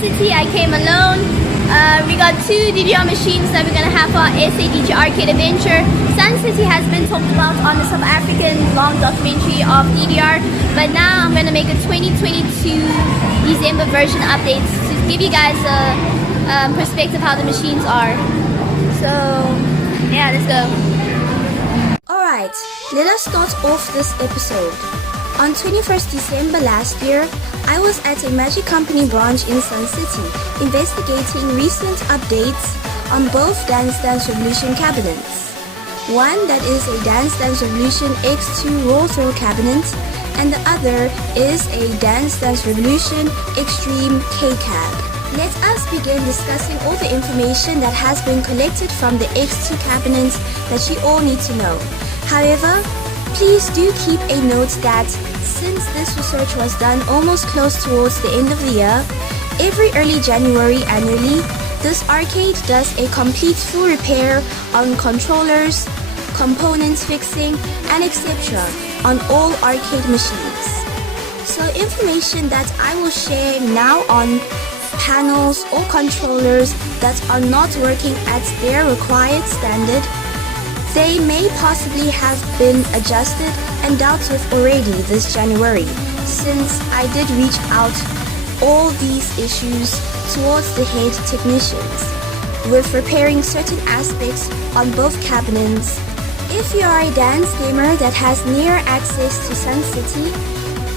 City. I came alone. We got 2 DDR machines that we're gonna have for our SADG Arcade Adventure. Sun City has been talked about on the South African long documentary of DDR, but now I'm gonna make a 2022 December version update to give you guys a perspective how the machines are. So yeah, let's go. Alright, let us start off this episode. On 21st December last year, I was at a Magic Company branch in Sun City investigating recent updates on both Dance Dance Revolution cabinets. One that is a Dance Dance Revolution X2 Raw Throw cabinet, and the other is a Dance Dance Revolution Extreme K-Cab. Let us begin discussing all the information that has been collected from the X2 cabinets that you all need to know. However, please do keep a note that since this research was done almost close towards the end of the year, every early January annually, this arcade does a complete full repair on controllers, components fixing, and etc. on all arcade machines. So information that I will share now on panels or controllers that are not working at their required standard, they may possibly have been adjusted and dealt with already this January, since I did reach out all these issues towards the head technicians with repairing certain aspects on both cabinets. If you are a dance gamer that has near access to Sun City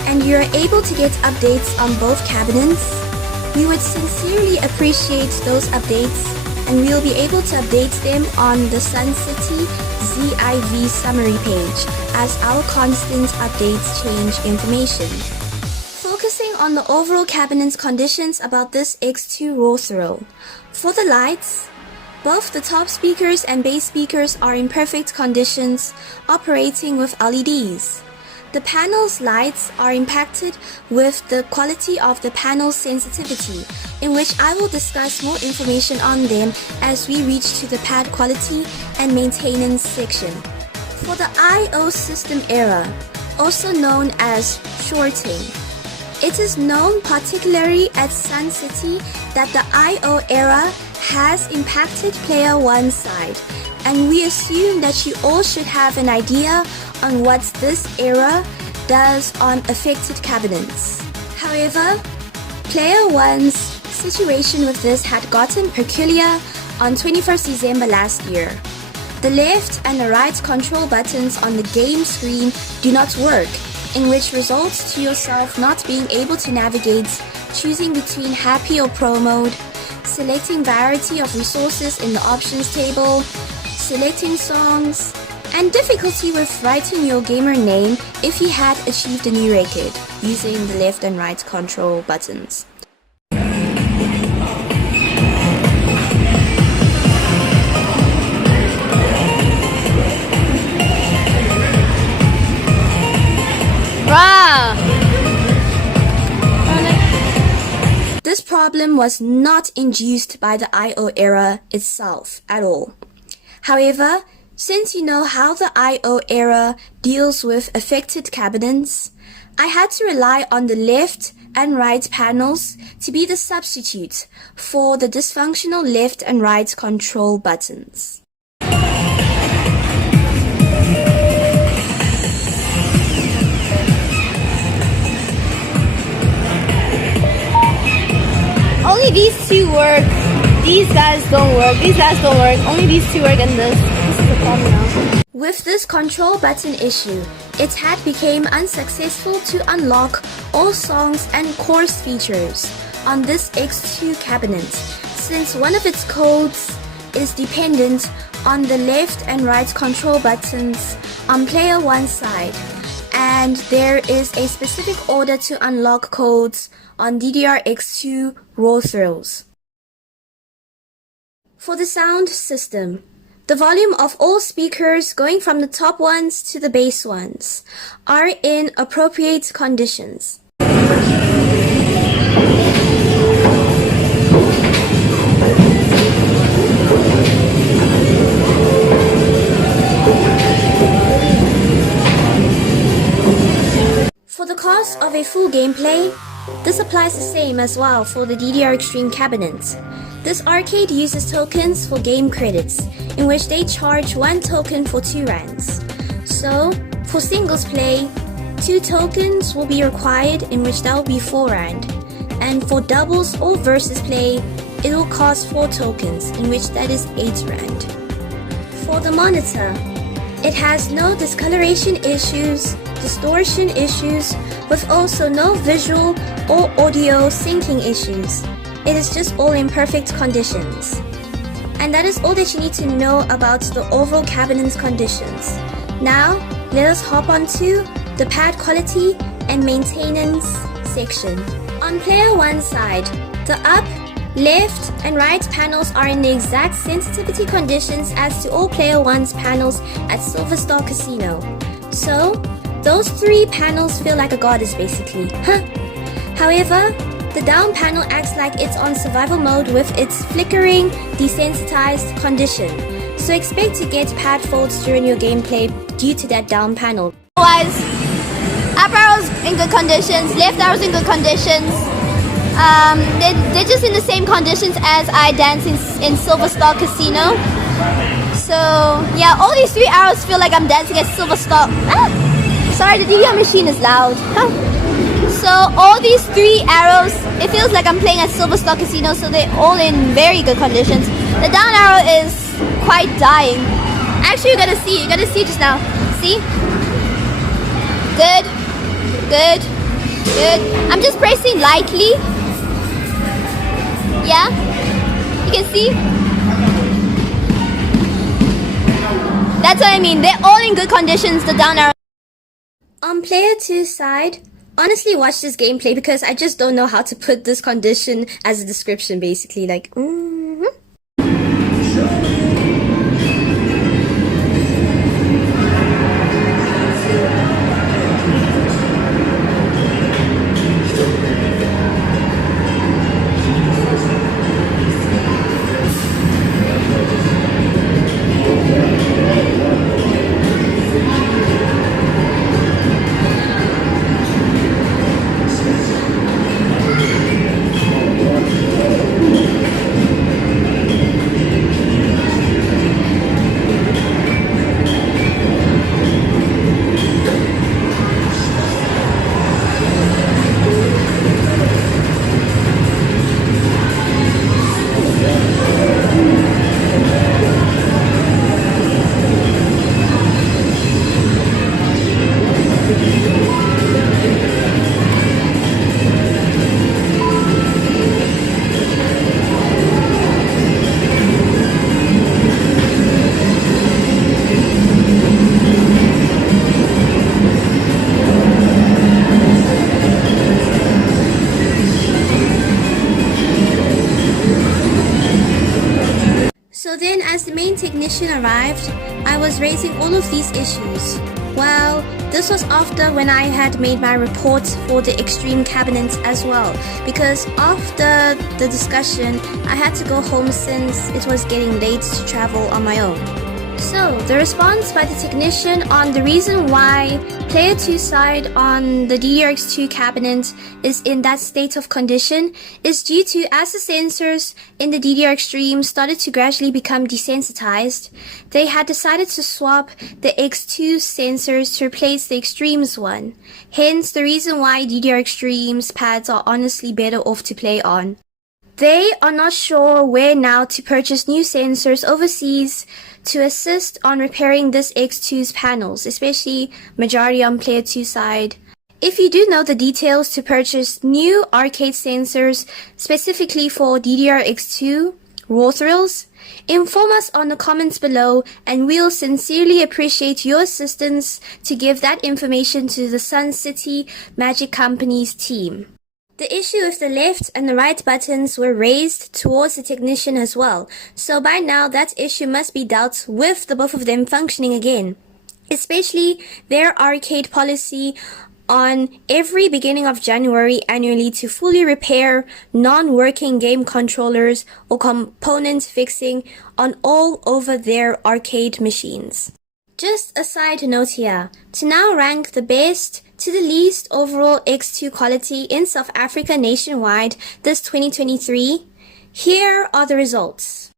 and you are able to get updates on both cabinets, we would sincerely appreciate those updates, and we'll be able to update them on the Sun City ZIV summary page as our constant updates change information. Focusing on the overall cabinet's conditions about this X2 Raw Throw. For the lights, both the top speakers and bass speakers are in perfect conditions, operating with LEDs. The panel's lights are impacted with the quality of the panel's sensitivity, in which I will discuss more information on them as we reach to the pad quality and maintenance section. For the I/O system error, also known as shorting, it is known particularly at Sun City that the I/O error has impacted player 1's side, and we assume that you all should have an idea on what this error does on affected cabinets. However, player 1's situation with this had gotten peculiar on 21st December last year. The left and the right control buttons on the game screen do not work, in which results to yourself not being able to navigate, choosing between happy or pro mode, selecting variety of resources in the options table, selecting songs, and difficulty with writing your gamer name if he had achieved a new record using the left and right control buttons. This problem was not induced by the I/O error itself at all. However, since you know how the I/O error deals with affected cabinets, I had to rely on the left and right panels to be the substitute for the dysfunctional left and right control buttons. Only these 2 work. These guys don't work. These guys don't work. Only these 2 work, and this is the problem now. With this control button issue, it had become unsuccessful to unlock all songs and course features on this X2 cabinet, since one of its codes is dependent on the left and right control buttons on player 1's side, and there is a specific order to unlock codes on DDR X2 Raw Throws. For the sound system, the volume of all speakers going from the top ones to the bass ones are in appropriate conditions. For the cost of a full gameplay, This applies the same as well for the DDR Extreme cabinets. This arcade uses tokens for game credits, in which they charge 1 token for 2 rands. So, for singles play, 2 tokens will be required, in which that will be 4 rand. And for doubles or versus play, it will cost 4 tokens, in which that is 8 rand. For the monitor, it has no discoloration issues, distortion issues, with also no visual or audio syncing issues. It is just all in perfect conditions. And that is all that you need to know about the overall cabinet's conditions. Now, let us hop on to the pad quality and maintenance section. On player 1 side, the up, left and right panels are in the exact sensitivity conditions as to all player 1's panels at Silver Star Casino. So, those 3 panels feel like a goddess basically. However, the down panel acts like it's on survival mode with its flickering, desensitized condition. So expect to get pad faults during your gameplay due to that down panel. Otherwise, up arrows in good conditions, left arrows in good conditions. They're just in the same conditions as I dance in Silver Star Casino. So yeah, all these 3 arrows feel like I'm dancing at Silver Star. Sorry, the DDR machine is loud. So all these 3 arrows, it feels like I'm playing at Silver Star Casino, so they're all in very good conditions. The down arrow is quite dying. Actually, you're gonna see just now. See? Good, good, good. I'm just pressing lightly. Yeah? You can see? That's what I mean. They're all in good conditions, the down arrow. On player 2 side, honestly watch this gameplay because I just don't know how to put this condition as a description basically. Like, So then as the main technician arrived, I was raising all of these issues. Well, this was after when I had made my report for the extreme cabinets as well, because after the discussion, I had to go home since it was getting late to travel on my own. So, the response by the technician on the reason why player 2 side on the DDRX2 cabinet is in that state of condition is due to as the sensors in the DDR Extreme started to gradually become desensitized, they had decided to swap the X2 sensors to replace the Extremes one. Hence the reason why DDR Extremes pads are honestly better off to play on. They are not sure where now to purchase new sensors overseas to assist on repairing this X2's panels, especially majority on player 2 side. If you do know the details to purchase new arcade sensors specifically for DDR X2 raw thrills, inform us on the comments below and we'll sincerely appreciate your assistance to give that information to the Sun City Magic Company's team. The issue with the left and the right buttons were raised towards the technician as well, so by now that issue must be dealt with the both of them functioning again, especially their arcade policy on every beginning of January annually to fully repair non-working game controllers or component fixing on all over their arcade machines. Just a side note here, to now rank the best to the least overall X2 quality in South Africa nationwide this 2023. Here are the results.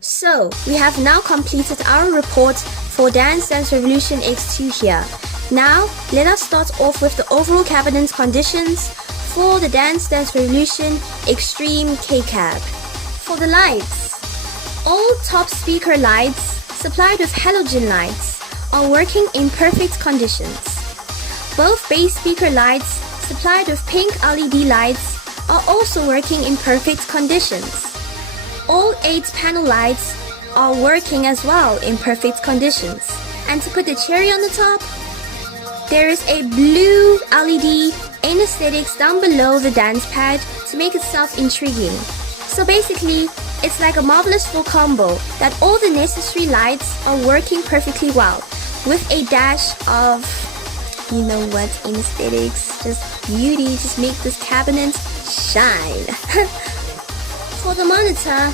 So, we have now completed our report for Dance Dance Revolution X2 here. Now, let us start off with the overall cabinet conditions for the Dance Dance Revolution Extreme K-Cab. For the lights, all top speaker lights supplied with halogen lights are working in perfect conditions. Both base speaker lights supplied with pink LED lights are also working in perfect conditions. All 8 panel lights are working as well in perfect conditions. And to put the cherry on the top, there is a blue LED anesthetics down below the dance pad to make itself intriguing. So basically, it's like a marvelous full combo that all the necessary lights are working perfectly well, with a dash of, you know what, anesthetics, just beauty, just make this cabinet shine. For the monitor,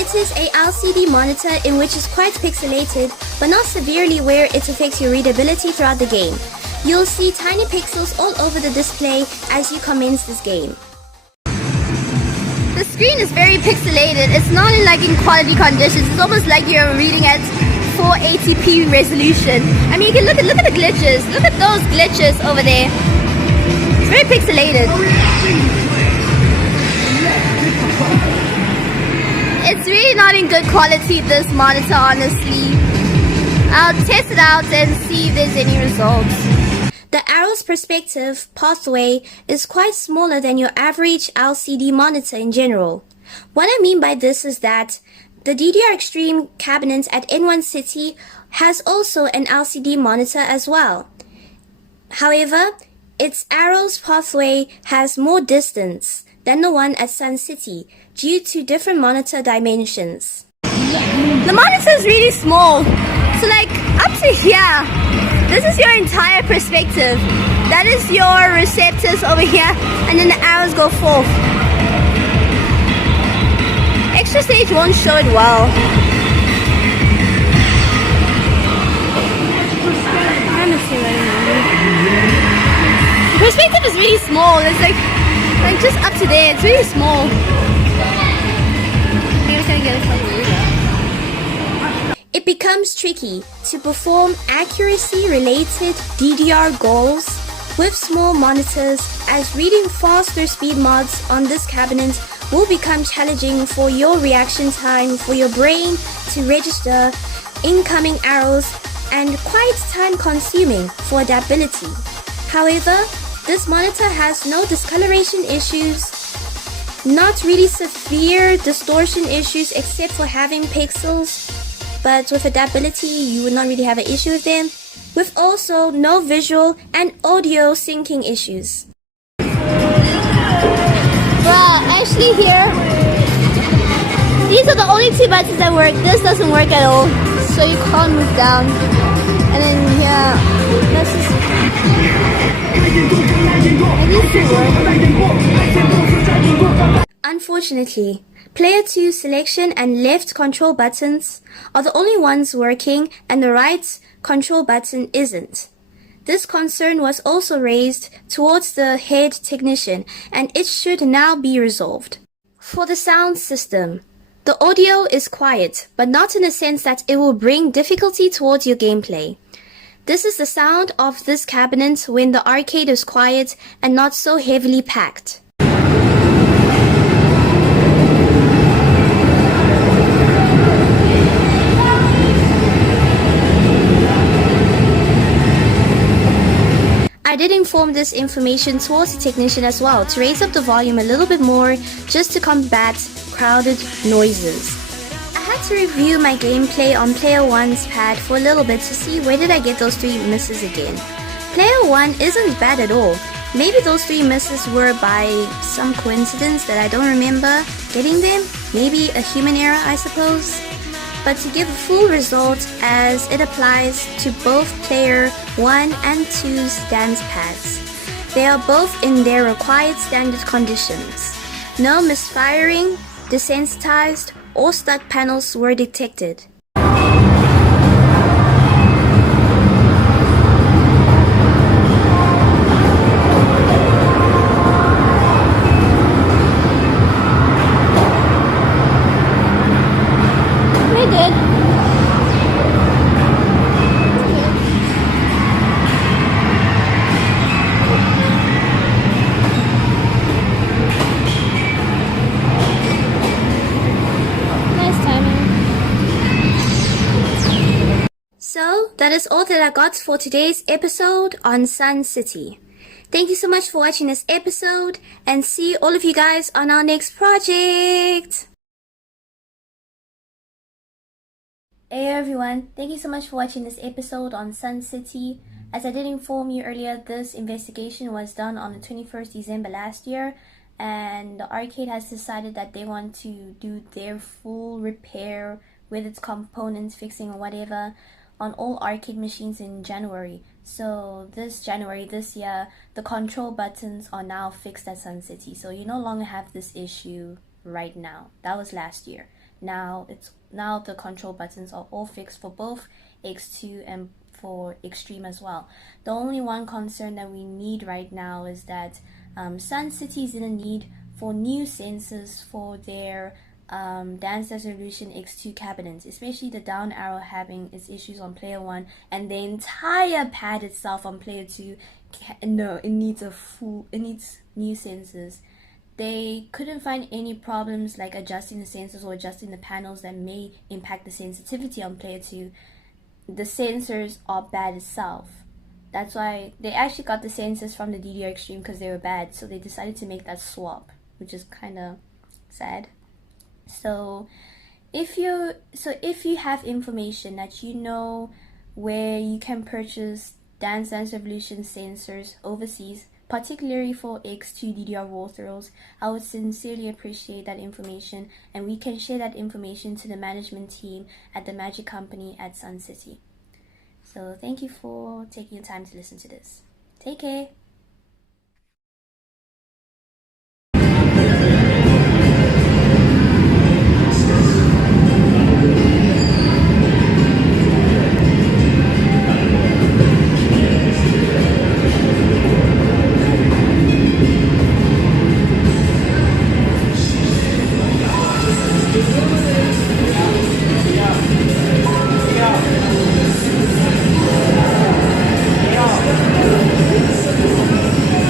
it is a LCD monitor in which is quite pixelated, but not severely where it affects your readability throughout the game. You'll see tiny pixels all over the display as you commence this game. The screen is very pixelated. It's not in quality conditions. It's almost like you're reading at 480p resolution. I mean, you can look at the glitches. Look at those glitches over there. It's very pixelated. It's really not in good quality, this monitor, honestly. I'll test it out and see if there's any results. The arrow's perspective pathway is quite smaller than your average LCD monitor in general. What I mean by this is that the DDR Extreme cabinet at N1 City has also an LCD monitor as well. However, its arrow's pathway has more distance than the one at Sun City due to different monitor dimensions. The monitor is really small. So up to here, this is your entire perspective. That is your receptors over here, and then the arrows go forth. Extra stage won't show it well. The perspective is really small. It's like just up to there. It's really small. Maybe I gotta get a ruler. It becomes tricky to perform accuracy-related DDR goals with small monitors, as reading faster speed mods on this cabinet will become challenging for your reaction time, for your brain to register incoming arrows, and quite time-consuming for adaptability. However, this monitor has no discoloration issues, not really severe distortion issues except for having pixels, but with adaptability you would not really have an issue with them, with also no visual and audio syncing issues. Well, actually here, these are the only 2 buttons that work. This doesn't work at all, so you can't move down. And then here, this is... Unfortunately, Player 2 selection and left control buttons are the only ones working, and the right control button isn't. This concern was also raised towards the head technician, and it should now be resolved. For the sound system, the audio is quiet, but not in the sense that it will bring difficulty towards your gameplay. This is the sound of this cabinet when the arcade is quiet and not so heavily packed. I did inform this information towards the technician as well to raise up the volume a little bit more just to combat crowded noises. I had to review my gameplay on Player 1's pad for a little bit to see where did I get those 3 misses again. Player 1 isn't bad at all. Maybe those 3 misses were by some coincidence that I don't remember getting them. Maybe a human error, I suppose. But to give a full result as it applies to both Player 1 and 2's dance pads. They are both in their required standard conditions. No misfiring, desensitized, or stuck panels were detected. So that is all that I got for today's episode on Sun City. Thank you so much for watching this episode, and see all of you guys on our next project. Hey everyone, thank you so much for watching this episode on Sun City. As I did inform you earlier, this investigation was done on the 21st December last year, and the arcade has decided that they want to do their full repair with its components, fixing or whatever, on all arcade machines in January. So this January this year, the control buttons are now fixed at Sun City, so you no longer have this issue right now. That was last year. Now the control buttons are all fixed for both X2 and for Extreme as well. The only one concern that we need right now is that Sun City is in a need for new sensors for their dance resolution X2 cabinets, especially the down arrow having its issues on player 1, and the entire pad itself on player 2. No, it needs new sensors. They couldn't find any problems like adjusting the sensors or adjusting the panels that may impact the sensitivity on player 2. The sensors are bad itself. That's why they actually got the sensors from the DDR Extreme, because they were bad, so they decided to make that swap, which is kind of sad. So if you have information that you know where you can purchase Dance Revolution sensors overseas, particularly for X2 DDR wall throws, I would sincerely appreciate that information, and we can share that information to the management team at the Magic Company at Sun City. So thank you for taking the time to listen to this. Take care.